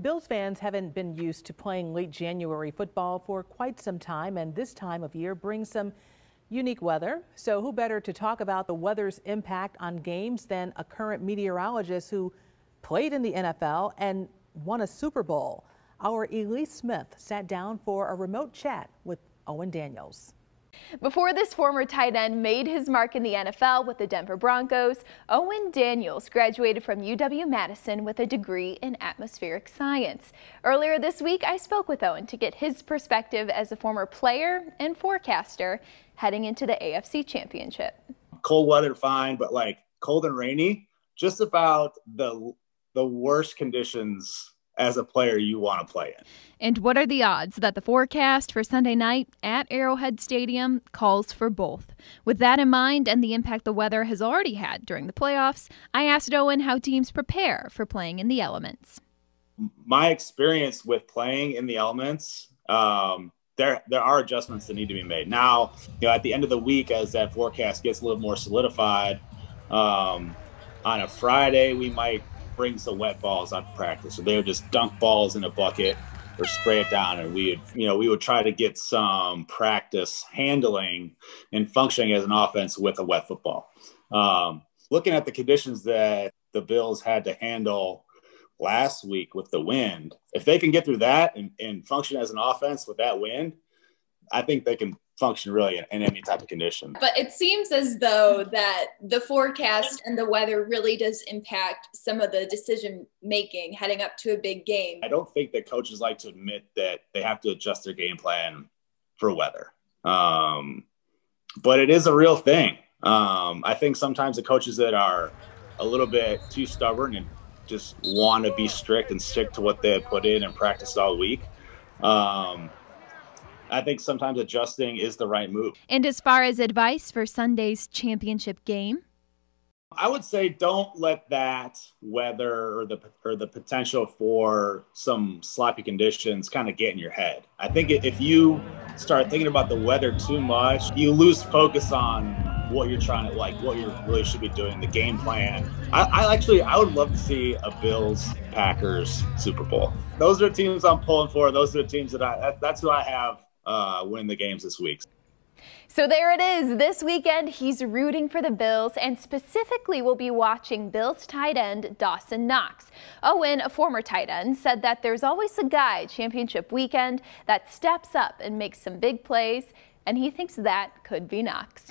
Bills fans haven't been used to playing late January football for quite some time, and this time of year brings some unique weather. So who better to talk about the weather's impact on games than a current meteorologist who played in the NFL and won a Super Bowl? Our Elyse Smith sat down for a remote chat with Owen Daniels. Before this former tight end made his mark in the NFL with the Denver Broncos, Owen Daniels graduated from UW-Madison with a degree in atmospheric science. Earlier this week, I spoke with Owen to get his perspective as a former player and forecaster heading into the AFC Championship. Cold weather, fine, but like cold and rainy, just about the worst conditions as a player you want to play in. And what are the odds that the forecast for Sunday night at Arrowhead Stadium calls for both? With that in mind and the impact the weather has already had during the playoffs, I asked Owen how teams prepare for playing in the elements. My experience with playing in the elements, there are adjustments that need to be made. Now, at the end of the week, as that forecast gets a little more solidified, on a Friday, we might bring some wet balls out to practice. So they would just dunk balls in a bucket or spray it down, and we would try to get some practice handling and functioning as an offense with a wet football. Looking at the conditions that the Bills had to handle last week with the wind, if they can get through that and function as an offense with that wind, I think they can function really in any type of condition. But it seems as though that the forecast and the weather really does impact some of the decision making heading up to a big game. I don't think that coaches like to admit that they have to adjust their game plan for weather. But it is a real thing. I think sometimes the coaches that are a little bit too stubborn and just want to be strict and stick to what they have put in and practice all week, I think sometimes adjusting is the right move. And as far as advice for Sunday's championship game? I would say don't let that weather or the potential for some sloppy conditions kind of get in your head. I think if you start thinking about the weather too much, you lose focus on what you're trying to, what you really should be doing, the game plan. I would love to see a Bills-Packers Super Bowl. Those are the teams I'm pulling for. Those are the teams that's who I have win the games this week. So there it is. This weekend, he's rooting for the Bills, and specifically will be watching Bills tight end Dawson Knox. Owen, a former tight end, said that there's always a guy championship weekend that steps up and makes some big plays, and he thinks that could be Knox.